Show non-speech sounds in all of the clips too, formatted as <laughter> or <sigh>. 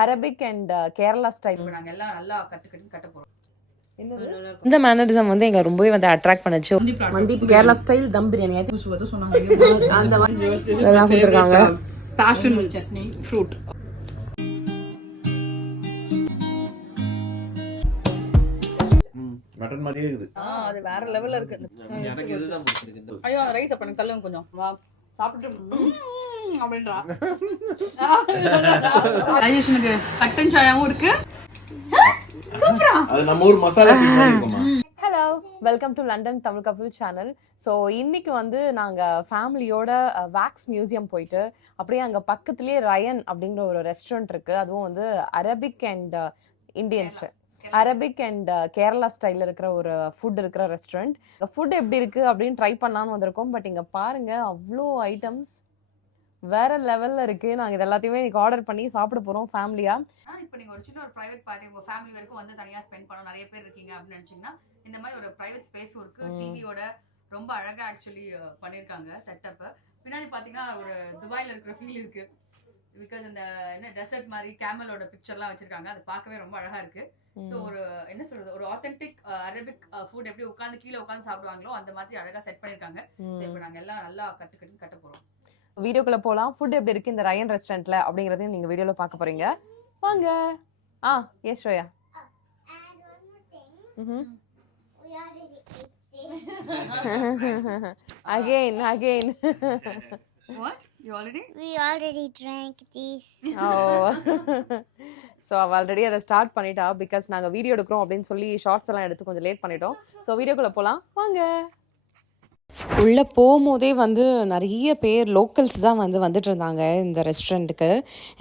Arabic and Kerala style இப்போ நாங்க எல்லாம் நல்லா கட்டு கட்டு கட்ட போறோம். இந்த மேனரிசம் வந்து எங்களை ரொம்பவே வந்து அட்ராக்ட் பண்ணுச்சு. மந்தி கேரளா ஸ்டைல் தம் பிரியாணி சொன்னாங்க. <laughs> அந்த இதெல்லாம் கொடுத்துருக்காங்க பேஷன் சட்னி ஃப்ரூட் மட்டன் மாதிரியே இருக்குது. அது வேற லெவல்ல இருக்கு. எனக்கு இதுதான் பிடிச்சிருக்கு. ஐயோ ரைஸ் அப்ப எனக்கு தள்ளுங்க கொஞ்சம். வா. சாப்பிட்டு ம், அப்படின்றா. <laughs> டைஜஷனுக்கு கட்டன் சாயாவும் இருக்கு. அது நம்ம ஊர் மசாலா டீ மாதிரி இருக்குமா? Hello welcome to London Tamil Kapil channel so இன்னைக்கு வந்து நாங்கள் ஃபேமிலியோட வேக்ஸ் மியூசியம் போயிட்டு அப்படியே அங்கே பக்கத்துலேயே ரயன் அப்படிங்கிற ஒரு ரெஸ்டாரண்ட் இருக்கு. அதுவும் வந்து Arabic and Indian Arabic and Kerala ஸ்டைலில் இருக்கிற ஒரு ஃபுட் இருக்கிற ரெஸ்டாரண்ட் ஃபுட் எப்படி இருக்கு அப்படின்னு ட்ரை பண்ணலான்னு வந்திருக்கோம். பட் இங்கே பாருங்க அவ்வளோ ஐட்டம்ஸ் வேற லெவல்ல இருக்கு. நாங்கள் இது எல்லாத்தையுமே இன்னைக்கு ஆர்டர் பண்ணி சாப்பிட போகிறோம் ஃபேமிலியாக இப்போ நீங்க ஒரு சின்ன ஒரு பிரைவேட் பார்ட்டி உங்க ஃபேமிலி வரைக்கும் வந்து தனியா ஸ்பெண்ட் பண்ண நிறைய பேர் இருக்கீங்க அப்படின்னு நினைச்சீங்கன்னா இந்த மாதிரி ஒரு பிரைவேட் ஸ்பேஸும் இருக்கு. டிவியோட ரொம்ப அழகா ஆக்சுவலி பண்ணிருக்காங்க செட்டப் பின்னாடி பாத்தீங்கன்னா ஒரு துபாயில இருக்கிற ஃபீல் இருக்கு. பிகாஸ் இந்த என்ன டெசர்ட் மாதிரி கேமலோட பிக்சர்லாம் வச்சிருக்காங்க. அது பார்க்கவே ரொம்ப அழகா இருக்கு. ஸோ ஒரு என்ன சொல்றது ஒரு ஆத்தென்டிக் அரபிக் ஃபுட் எப்படி உட்காந்து கீழே உட்காந்து சாப்பிடுவாங்களோ அந்த மாதிரி அழகா செட் பண்ணிருக்காங்க ஸோ இப்போ நாங்க எல்லாம் நல்லா கட்டு கட்டு கட்ட போறோம். வீடியோக்குள்ள போலாம். ஃபுட் எப்படி இருக்கு இந்த ரயன் ரெஸ்டாரண்ட்ல அப்படிங்கறதையும் நீங்க வீடியோல பார்க்க போறீங்க. வாங்க. ஆ yes Shreya And one more <laughs> we already? We already drank this. O so அவள் ஆல்ரெடி அதை ஸ்டார்ட் பண்ணிட்டா பிகாஸ் நாங்கள் வீடியோ எடுக்கிறோம் அப்படின்னு சொல்லி ஷார்ட்ஸ் எல்லாம் எடுத்து கொஞ்சம் லேட் பண்ணிட்டோம். ஸோ வீடியோக்குள்ளே போகலாம் வாங்க. உள்ளே போகும்போதே வந்து நிறைய பேர் லோக்கல்ஸ் தான் வந்து வந்துட்டு இருந்தாங்க இந்த ரெஸ்டாரண்ட்டுக்கு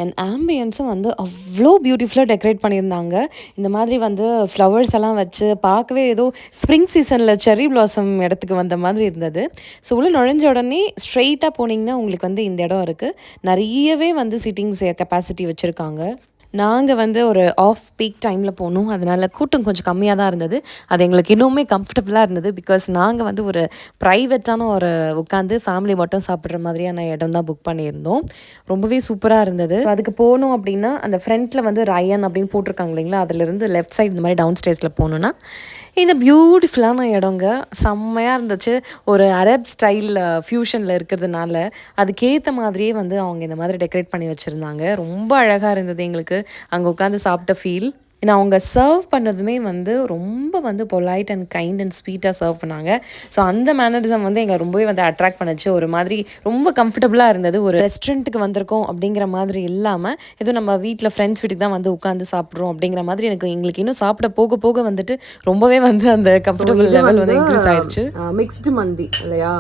அண்ட் ஆம்பியன்ஸும் வந்து அவ்வளோ பியூட்டிஃபுல்லாக டெக்கரேட் பண்ணியிருந்தாங்க. இந்த மாதிரி வந்து ஃப்ளவர்ஸ் எல்லாம் வச்சு பார்க்கவே ஏதோ ஸ்ப்ரிங் சீசனில் செர்ரி பிளாசம் இடத்துக்கு வந்த மாதிரி இருந்தது. ஸோ உள்ளே நுழைஞ்ச உடனே ஸ்ட்ரெயிட்டாக போனீங்கன்னா உங்களுக்கு வந்து இந்த இடம் இருக்குது நிறையவே வந்து சிட்டிங்ஸ் கெப்பாசிட்டி வச்சுருக்காங்க. நாங்கள் வந்து ஒரு ஆஃப் பீக் டைமில் போனோம். அதனால் கூட்டம் கொஞ்சம் கம்மியாக தான் இருந்தது. அது எங்களுக்கு இன்னுமே கம்ஃபர்டபுளாக இருந்தது. பிகாஸ் நாங்கள் வந்து ஒரு ப்ரைவேட்டான ஒரு உட்காந்து ஃபேமிலி மட்டும் சாப்பிட்ற மாதிரியான இடம் தான் புக் பண்ணியிருந்தோம். ரொம்பவே சூப்பராக இருந்தது. ஸோ அதுக்கு போனோம் அப்படின்னா அந்த ஃப்ரண்ட்டில் வந்து ரயன் அப்படின்னு போட்டிருக்காங்க இல்லைங்களா? அதுலேருந்து லெஃப்ட் சைடு இந்த மாதிரி டவுன் ஸ்டேஸில் போகணுன்னா இந்த பியூட்டிஃபுல்லான இடங்க. செம்மையாக இருந்துச்சு. ஒரு அரப் ஸ்டைல் ஃப்யூஷனில் இருக்கிறதுனால அதுக்கேற்ற மாதிரியே வந்து அவங்க இந்த மாதிரி டெக்கரேட் பண்ணி வச்சுருந்தாங்க. ரொம்ப அழகாக இருந்தது எங்களுக்கு. அங்கே உட்காந்து சாப்பிட்ட ஃபீல் ஏன்னா அவங்க சர்வ் பண்ணதுமே வந்து ரொம்ப வந்து பொலைட் அண்ட் கைண்ட் அண்ட் ஸ்வீட்டாக சர்வ் பண்ணாங்க. ஸோ அந்த மேனரிசம் வந்து எங்களை ரொம்பவே வந்து அட்ராக்ட் பண்ணுச்சு. ஒரு மாதிரி ரொம்ப கம்ஃபர்டபுளாக இருந்தது. ஒரு ரெஸ்டாரண்ட்டுக்கு வந்திருக்கோம் அப்படிங்கிற மாதிரி இல்லாமல் ஏதோ நம்ம வீட்டில் ஃப்ரெண்ட்ஸ் வீட்டுக்கு தான் வந்து உட்காந்து சாப்பிட்றோம் அப்படிங்கிற மாதிரி எனக்கு எங்களுக்கு இன்னும் சாப்பிட போக போக வந்துட்டு ரொம்பவே வந்து அந்த கம்ஃபர்டபுள் லெவல் வந்து இன்க்ரீஸ் ஆயிடுச்சு. மிக்ஸ்டு மந்தி இல்லையா?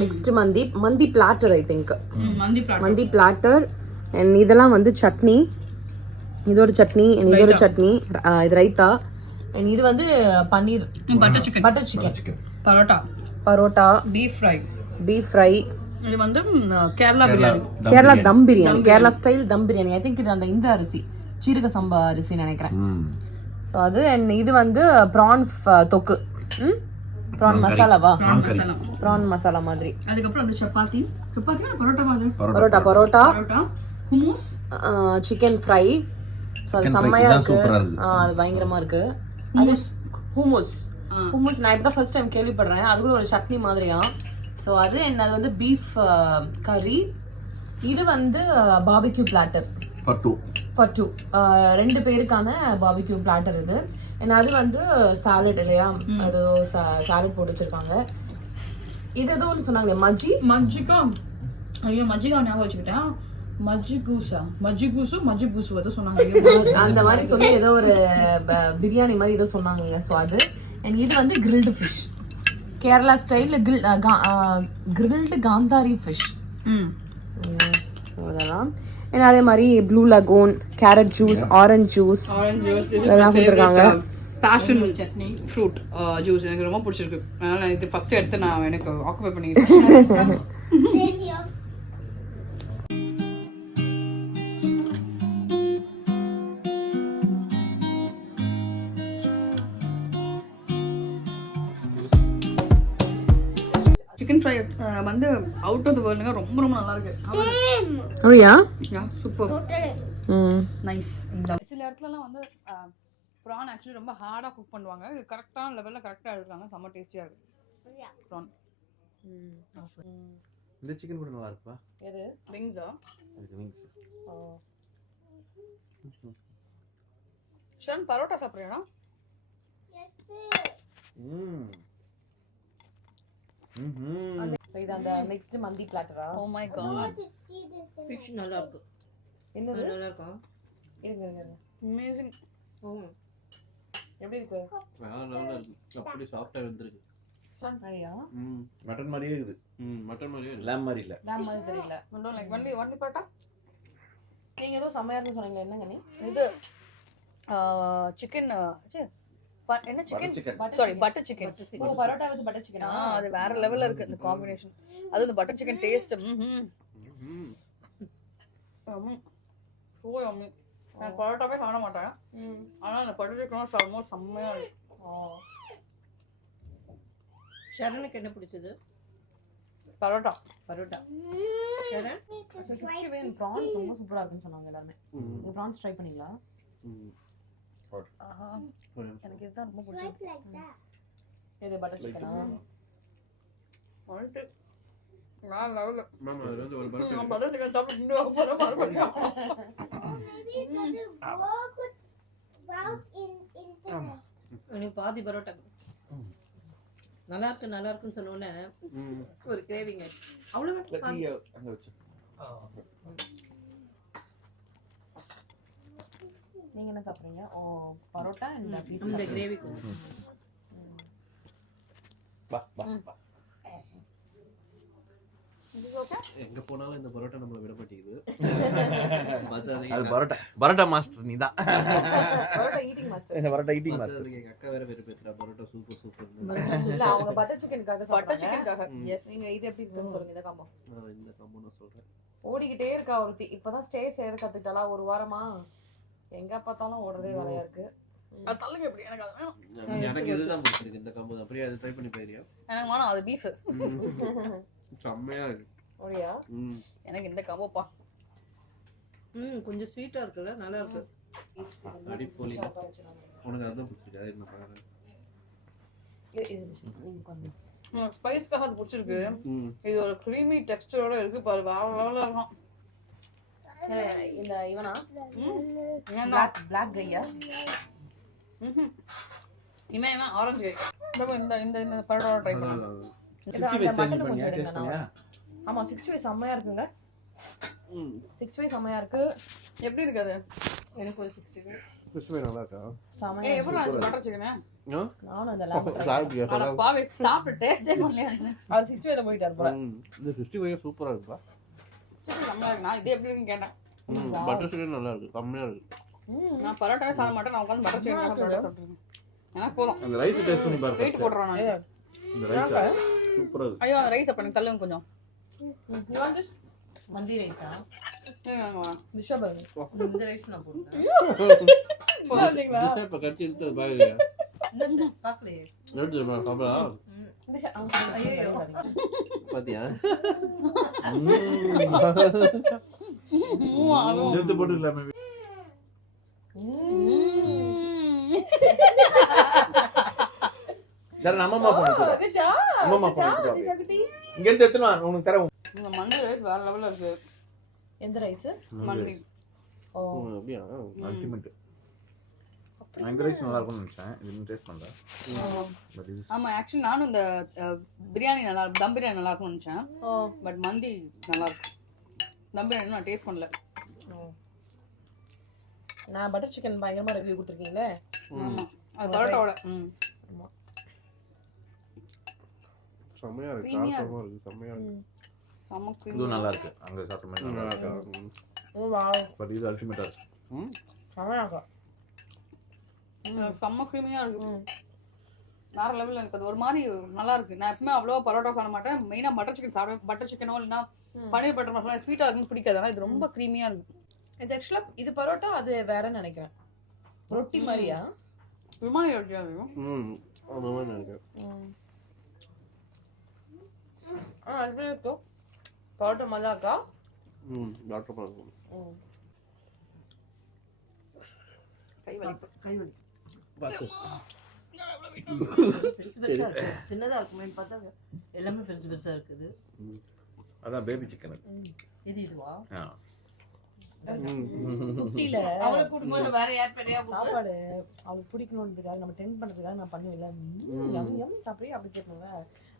மிக்ஸ்டு மந்தி மந்தி பிளாட்டர் ஐ திங்க் மந்தி பிளாட்டர் அண்ட் இதெல்லாம் வந்து சட்னி. இது ஒரு சட்னி இது ஒரு சட்னி இது ரைத்தா. அண்ட் இது வந்து paneer. Butter chicken butter chicken parotta. Parotta. Beef fry beef fry இது வந்து Kerala biryani. Kerala dum biryani. Kerala style dum biryani. I think இது அந்த இந்த அரிசி. சீரக சம்பா அரிசி நினைக்கிறேன். ஸோ அது அண்ட் இது வந்து ப்ரான் தொக்கு. ப்ரான் மசாலாவா மசாலா ப்ரான் மசாலா மாதிரி. அதுக்கப்புறம் அந்த சப்பாத்தி. சப்பாத்தி பரோட்டா மாதிரி. Parotta parotta parotta. Hummus. Chicken fry so அது செம்மையா இருக்கு. சூப்பரா இருக்கு. ஆ, அது பயங்கரமா இருக்கு. ஹுமூஸ் ஹுமுஸ் நான் இப்போ ஃபர்ஸ்ட் டைம் கேள்விப்படுறேன். அது கூட ஒரு சட்னி மாதிரியா? ஸோ அது என்ன அது வந்து பீஃப் கறி இது வந்து பாபிக்யூ பிளாட்டர் ஃபார் டூ ரெண்டு பேருக்கான பாபிக்யூ பிளாட்டர் இது. and அது வந்து சாலட் இல்லையா? அது சாலட் போட்டு வச்சிருக்காங்க. இது ஒன்று சொன்னாங்க மஜ்ஜி? மஜ்ஜிகா ஐயோ மஜ்ஜிகா ஞாபகம் வச்சுக்கிட்டேன். மஜ்ஜி கூசா மஜ்ஜி கூசு மஜ்ஜி பூசு வந்து சொன்னாங்க. <laughs> அந்த மாதிரி சொல்லி ஏதோ ஒரு ப- பிரியாணி மாதிரி ஏதோ சொன்னாங்க ஸோ அது அண்ட் இது வந்து கிரில்டு ஃபிஷ் கேரளா ஸ்டைலில் கிரில் கிரில்டு காந்தாரி ஃபிஷ் ம். ஸோ அதெல்லாம் அதே மாதிரி blue lagoon carrot juice orange juice orange juice இதெல்லாம் கொடுத்துருக்காங்க. பேஷன் சட்னி ஃப்ரூட் ஜூஸ் எனக்கு ரொம்ப பிடிச்சிருக்கு. அதனால நான் இது ஃபர்ஸ்ட் எடுத்து நான் எனக்கு ஆக்குபை பண்ணிக்கிறேன். <laughs> அவுட் ஆஃப் த வேர்ல்டுங்க ரொம்ப ரொம்ப நல்லா இருக்கு. அப்படியா? Super Totally. ம். நைஸ் சில இடத்துலலாம் வந்து ப்ரான் ஆக்சுவலி ரொம்ப ஹார்டாக குக் பண்ணுவாங்க. இது கரெக்டான லெவலில் கரெக்டாக எடுக்கிறாங்க. செம்ம டேஸ்டியாக இருக்கு. ப்ரான் இந்த சிக்கன் கூட நல்லா இருக்குப்பா எது விங்ஸா அதுக்கு விங்ஸ் ஷன் பரோட்டா சாப்பிட்றியா ம். இது அந்த நெக்ஸ்ட் மந்தி பிளாட்டரா ஓ மை காட் ஃபிஷ் நல்லா இருக்கும் என்னது? நல்லா இருக்கும் இருங்க இருங்க. அமேசிங் ம் எப்படி இருக்கு? லெவலில் இருக்கு. அப்படி சாஃப்டாக இருந்திருக்கு. சரியா ம். மட்டன் மாதிரியே இருக்குது. ம் மட்டன் மாதிரியே இருக்கு. லேம் மாதிரி இல்ல லேம் மாதிரி தெரியல. லைக் வண்டி வண்டி பரோட்டா நீங்க ஏதோ செம்மையா இருக்குன்னு சொன்னீங்க என்னங்க நீ? இது சிக்கன் என்ன chicken chicken sorry butter chicken oh parotta with butter ah சிக்கனா அது வேற லெவல்ல இருக்கு இந்த காம்பினேஷன் அது இந்த பட்டர் சிக்கன் டேஸ்ட் ம் ம். ம் ஸோ யம்மி நான் பரோட்டாவே சாப்பிட மாட்டேன். ம். ஆனால் இந்த பட்டர் சிக்கனும் சாப்பிடும்போது செம்மையா இருக்கு. ஓ ஷரனுக்கு என்ன பிடிச்சது? Parotta. Parotta. Sharan sixty one prawns ரொம்ப சூப்பரா இருக்குன்னு சொன்னாங்க எல்லாருமே. ப்ரான்ஸ் ட்ரை பண்ணீங்களா? ஆஹா. எனக்கு இதுதான் ரொம்ப பிடிச்சது. இது பட்டர் சிக்கனா வந்துட்டு நான் லெவலில் மேம் அதில் வந்து ஒரு பரோட்டா நான் பட்டர் சிக்கன் சாப்பிட்டு மறுபடியும் walk in into எனக்கு பாதி பரோட்டா. நல்லா இருக்கு நல்லா இருக்குன்னு சொன்ன உடனே ஒரு கிரேவிங் அவ்வளோ நீ அங்க வச்சு நீங்க என்ன சாப்பிடுறீங்க? ஓ பரோட்டா அண்ட் இந்த கிரேவிக்கு வா வா வா. எங்க போனாலும் இந்த பரோட்டா நம்மளை விட மாட்டேங்குது <laughs> அது பரோட்டா பரோட்டா மாஸ்டர் நீ தான் parotta eating master <laughs> parotta eating master எங்க அக்கா வேற வேறு பேசுறா பரோட்டா சூப்பர் சூப்பர் இல்ல அவங்க பட்டர் சிக்கனுக்காக பட்டர் பட்டர் சிக்கன் சிக்கனுக்காக. எஸ் நீங்க இது எப்படி இருக்குன்னு சொல்லுங்க இந்த காம்போ இந்த காம்போ நான் சொல்றேன். ஓடிக்கிட்டே இருக்கா ஒருத்தி. இப்பதான் ஸ்டே செய்ய கத்துக்கிட்டாளா? ஒரு வாரமா? எங்க பார்த்தாலும் ஓடுறதே வேலையா இருக்கு. அது தள்ளுங்க எப்படி எனக்கு அது வேணும். எனக்கு இதுதான் பிடிச்சிருக்கு இந்த காம்போ அப்படியே அதை ட்ரை பண்ணி போயிருக்கியா எனக்கு வேணும் அது பீஃப் செம்மையா இருக்கு. ஓடியா ம். எனக்கு இந்த கம்போப்பா ம் கொஞ்சம் ஸ்வீட்டா இருக்குல்ல நல்லா இருக்கு. உனக்கு அதுதான் பிடிச்சிருக்கு. அது என்ன பாருங்க. ஸ்பைஸ்க்காக அது பிடிச்சிருக்கு. ம். இது ஒரு க்ரீமி டெக்ஸ்டரோட இருக்கு பாரு. வேற லெவலில் இருக்கும். இந்த இவனா? பிளாக் பிளாக் கையா. இவன் இவன் ஆரஞ்சு இந்த இந்த இந்த பரோட்டா ட்ரை பண்ணலாம். சிக்ஸ்டி ஃபைவ் சேஞ்ச் பண்ணியா? டேஸ்ட் பண்ணியா? ஆமா சிக்ஸ்டி ஃபைவ் செம்மையா இருக்குங்க. ம். சிக்ஸ்டி ஃபைவ் செம்மையா இருக்கு. எப்படி இருக்கு அது? எனக்கு ஒரு சிக்ஸ்டி ஃபைவ் கிறிஸ்துவே நல்லா இருக்கா? செம்மையா எப்படி ஆச்சு பட்டர் சிக்கனு நானும் அந்த பாவி சாப்பிட்டு டேஸ்டே பண்ணலையா? அவர் சிக்ஸ்டி ஃபைவ்ல போயிட்டார் போல. இந்த சிக்ஸ்டி ஃபைவ் சூப்பரா இருக்குப்பா. செம்மையா இருக்கு நான் இது எப்படி இருக்குன்னு கேட்டேன். பட்டர் சிக்கன் நல்லா இருக்கு. செம்மையா இருக்கு. நான் பரோட்டாவே சாப்பிட மாட்டேன். நான் உட்காந்து பட்டர் சிக்கன் பரோட்டா சாப்பிட்டுருக்கேன் எனக்கு போதும். அந்த ரைஸ் டேஸ்ட் பண்ணி பாரு வெயிட். போட்டுறோம் நான். இந்த ரைஸ் சூப்பரா இருக்கு. ஐயோ அந்த ரைஸ் அப்ப எனக்கு தள்ளுங்க கொஞ்சம். Want this? மந்தி ரைஸா பாருங்க இந்த ரைஸ் நான் போட்டேன். போகாதீங்களா? <laughs> இப்ப கட்டி எடுத்து பாருங்க. பார்க்கலையே எடுத்து சாப்பிடா பாத்தியா போட்டுக்கலாமே சரி நம்ம அம்மா டிஷ்ஷா அம்மா குட்டி இங்க இருந்து உனக்கு தரேன் இந்த மண்டி ரைஸ் வேற லெவல்ல இருக்கு எந்த ரைஸ் மண்டி ஓ ம், அப்படியா அல்டிமேட் ரைஸ் நல்லா இருக்கும்னு நினைச்சேன். இது டேஸ்ட் பண்றேன் பட் இது ஆமா ஆக்சுவலி நானும் இந்த பிரியாணி நல்லா தம் பிரியாணி நல்லா இருக்கும்னு நினைச்சேன். ஓ. பட் மந்தி நல்லா இருக்கு தம் பிரியாணி நான் டேஸ்ட் பண்ணல. நான் பட்டர் சிக்கன் பயங்கரமா ரிவ்யூ கொடுத்துருக்கீங்களே? ஆமா. அது பரோட்டாவோட. ம். செம்மையா இருக்கு. இதுவும் நல்லா இருக்கு. அங்க சாப்பிட்ட மாதிரி ம், நல்லா நல்லா இருக்கு. இருக்கா ம். ஓ வா பட் இது அல்டிமேட்டா இருக்கு. ம். செம்மையா இருக்கும் செம்ம க்ரீமியா இருக்கு. ம். வேற லெவல்ல இருக்கு அது ஒரு மாதிரி நல்லா இருக்கு. நான் எப்பவுமே அவ்வளோ பரோட்டா சாப்பிட மாட்டேன். மெயினா பட்டர் சிக்கன் சாப்பிடுவேன். பட்டர் சிக்கனோ இல்லைன்னா பன்னீர் பட்டர் மசாலா ஸ்வீட்டா இருக்குன்னு பிடிக்காது. ஆனா இது ரொம்ப க்ரீமியா இருக்கு. இது ஆக்சுவலா இது பரோட்டா அது வேறன்னு நினைக்கிறேன். ரொட்டி மாதிரியா? விமானி ரொட்டியா இருக்கும் மாதிரி நினைக்கிறேன். ஆ இருக்கும் பரோட்டா நல்லா இருக்கா? ம் டாக்டர் பண்ணுங்க கை வலிப்பு கை வலி. பார்த்து. பெருசு பெருசா இருக்கு. சின்னதா இருக்குமே பார்த்தா எல்லாமே பெருசு பெருசா இருக்குது. அதான் பேபி சிக்கன் இது இதுவா? சாப்பாடு அவளுக்கு பிடிக்கணுன்றதுக்காக நம்ம டென்ட் பண்றதுக்காக நான் எம் சாப்பிடுறீ அப்படி கேட்கணும்ல.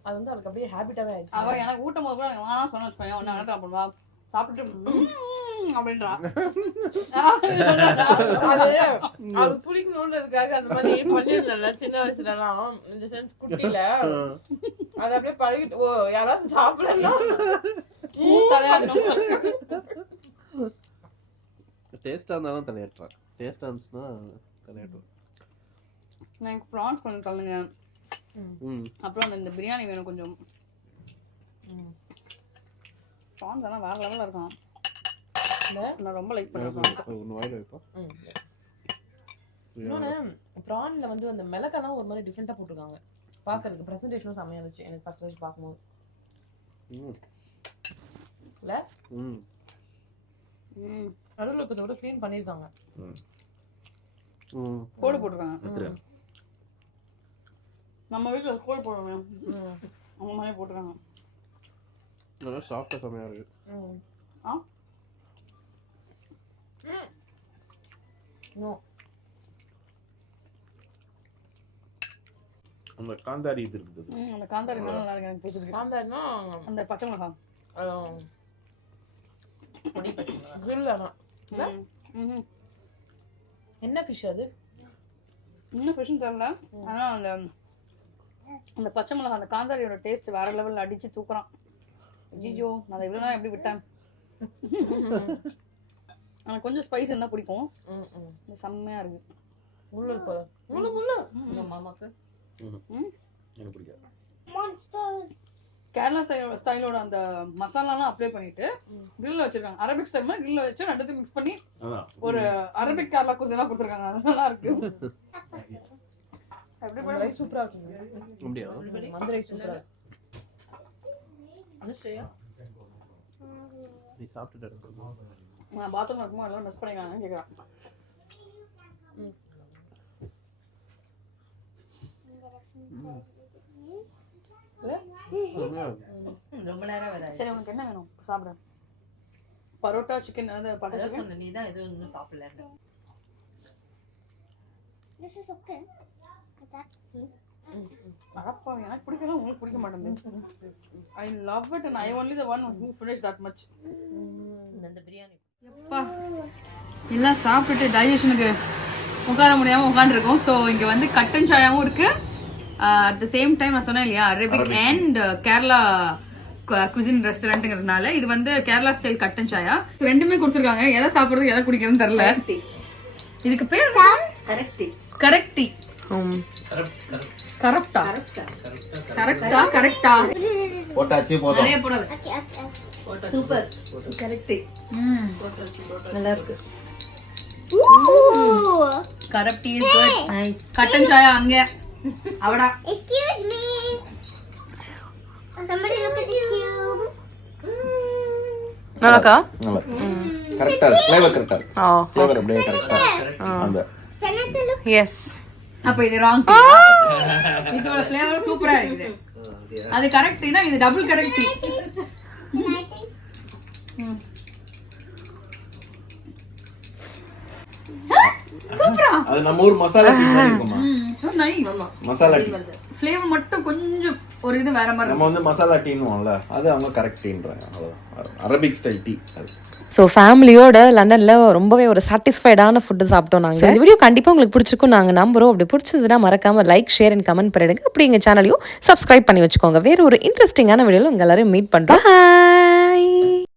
அது வந்து அவளுக்கு அப்படியே ஹேபிட்டாவே ஆயிடுச்சு. அவ எனக்கு ஊட்டும் போது கூட வேணாம் சொன்ன வச்சுக்கோங்க ஒன்னு நேரத்தில் பண்ணுவா? சாப்பிட்டுட்டு "ம்ம்" அப்படின்றா. <laughs> அது அவளுக்கு பிடிக்கணுன்றதுக்காக அந்த மாதிரி பண்ணிருந்தல சின்ன வயசுலலாம். இந்த சென்ஸ் குட்டியில. அது அப்படியே பழகிட்டு ஓ யாராவது சாப்பிடலாம். டேஸ்டா இருந்தாலும் தலையாட்டுறான். டேஸ்டா இருந்துச்சுன்னா தலையாட்டுறான் நான் எனக்கு ப்ரான்ஸ் கொஞ்சம் தள்ளுங்க. அப்புறம் அந்த இந்த பிரியாணி வேணும் கொஞ்சம். ப்ரான்ஸ் எல்லாம் வேற லெவலில் இருக்கும். நான் ரொம்ப லைக் பண்ணுறேன் ப்ரான்ல வந்து அந்த மிளகாலாம் ஒரு மாதிரி டிஃப்ரெண்டா போட்டிருக்காங்க. பாக்குறதுக்கு பிரசன்டேஷனும் செம்மையா இருந்துச்சு. எனக்கு ஃபர்ஸ்ட் வச்சு பார்க்கும்போது. ம். இல்ல? ம். ம். நடுவில் இருக்கிறத விட க்ளீன் பண்ணியிருக்காங்க. ம். ம். கோடு போட்டிருக்காங்க. நம்ம வீட்டில் கோடு போடுவோம். அவங்க மாதிரி போட்டிருக்காங்க. நல்லா சாஃப்டாக செம்மையாக இருக்கு ம். ஆ நோ அந்த காந்தாரி இது இருக்குது. ம் அந்த காந்தாரி நல்லா இருக்கு எனக்கு பிடிச்சிருக்கு. காந்தாரினா அந்த பச்சை மிளகாய் பொடி கிரில் ஆனால் ம் ம். என்ன ஃபிஷ் அது? இன்னும் ஃபிஷ்னு தெரியல. ஆனால் அந்த அந்த பச்சை மிளகாய் அந்த காந்தாரியோட டேஸ்ட் வேற லெவலில் அடிச்சு தூக்குறான். ஐயோ நான் இவ்வளோ நேரம் எப்படி விட்டேன்? <laughs> எனக்கு கொஞ்சம் ஸ்பைஸ் இருந்தால் பிடிக்கும். ம் ம். இது செம்மையாக இருக்கு. முள்ளு இருக்கு முள்ளு முள்ளு. மாமாக்கு? ம். எனக்கு பிடிக்காது. கேரளா ஸ்டைலோட ஸ்டைலோட அந்த மசாலாலாம் அப்ளை பண்ணிட்டு கிரில்ல வச்சிருக்காங்க. அரபிக் ஸ்டைல் மாதிரி கிரில்ல வச்சு ரெண்டுத்தையும் மிக்ஸ் பண்ணி ஒரு அரபிக் கேரளா குசினா கொடுத்துருக்காங்க. அது நல்லா இருக்கு. எப்படி சூப்பரா அப்படியா மதுரை சூப்பரா இருக்கு. அனுஷ்யா நீ சாப்பிட்டுட்டு நான் பாத்ரூம் இருக்கும்போது எல்லாம் மிஸ் பண்ணிக்கிறாங்கன்னு கேட்குறேன் ரொம்ப நேரம் வேற சரி உனக்கு என்ன வேணும்? சாப்பிட. பரோட்டா சிக்கன் அது சிக்கன் சொன்ன நீ தான் எதுவும் இன்னும் சாப்பிடல. This is okay. That. அப்பா எனக்கு பிடிக்கல உங்களுக்கு பிடிக்க மாட்டேங்குது. I love it and I only the one who finish that much இந்த பிரியாணி. அப்பா எல்லாம் சாப்பிட்டுட்டு டைஜஷனுக்கு உட்கார முடியாமல் உட்காந்துருக்கோம் ஸோ இங்கே வந்து கட்டன் சாயாவும் இருக்கு. அட் த சேம் டைம் நான் சொன்னேன் இல்லையா அரபிக் அண்ட் கேரளா குசின் ரெஸ்டாரண்ட்டுங்கிறதுனால இது வந்து கேரளா ஸ்டைல் கட்டன் சாயா. ரெண்டுமே கொடுத்துருக்காங்க. எதை சாப்பிட்றது எதை குடிக்கணும்னு தெரில இதுக்கு பேர்? கரெக்ட் கரெக்டி. கரெக்டா? கரெக்டா. கரெக்டா போட்டாச்சு போதும். நிறைய போடாது. சூப்பர். கரெக்ட் ம். நல்லா இருக்கு. கரெக்டி இஸ் குட் நைஸ் கட்டன் சாயா அங்க? அவடா. Excuse me. Somebody look at this cube. நல்லாக்கா நல்லா கரெக்டா இருக்கு. ஃப்ளேவர் கரெக்டா இருக்கு. ஓ ஃப்ளேவர் அப்படியே கரெக்டா அந்த. எஸ் அப்ப இது ராங் இதோட ஃப்ளேவர் சூப்பரா இருக்குது. அது கரெக்ட்னா இது டபுள் கரெக்ட் taste? அது நம்ம ஊர் மசாலா டீ மாதிரி இருக்குமா? நைஸ் மசாலா டீ ஃப்ளேவர் மட்டும் கொஞ்சம் ஒரு இது வேற மாதிரி நம்ம வந்து மசாலா டீன்னுவோம்ல அது அவங்க கரெக்ட் டீன்றாங்க அரபிக் ஸ்டைல் டீ அது. ஸோ ஃபேமிலியோட லண்டனில் ரொம்பவே ஒரு சாட்டிஸ்ஃபைடான ஃபுட்டு சாப்பிட்டோம் நாங்கள் இந்த வீடியோ கண்டிப்பாக உங்களுக்கு பிடிச்சிருக்கும் நாங்கள் நம்புறோம். அப்படி பிடிச்சதுன்னா மறக்காமல் லைக் ஷேர் அண்ட் கமெண்ட் பண்ணிடுங்க. அப்படி எங்கள் சேனலையும் சப்ஸ்கிரைப் பண்ணி வச்சுக்கோங்க. வேற ஒரு இன்ட்ரெஸ்டிங்கான வீடியோவில் உங்கள் எல்லாரும் மீட் பண்ணுறோம்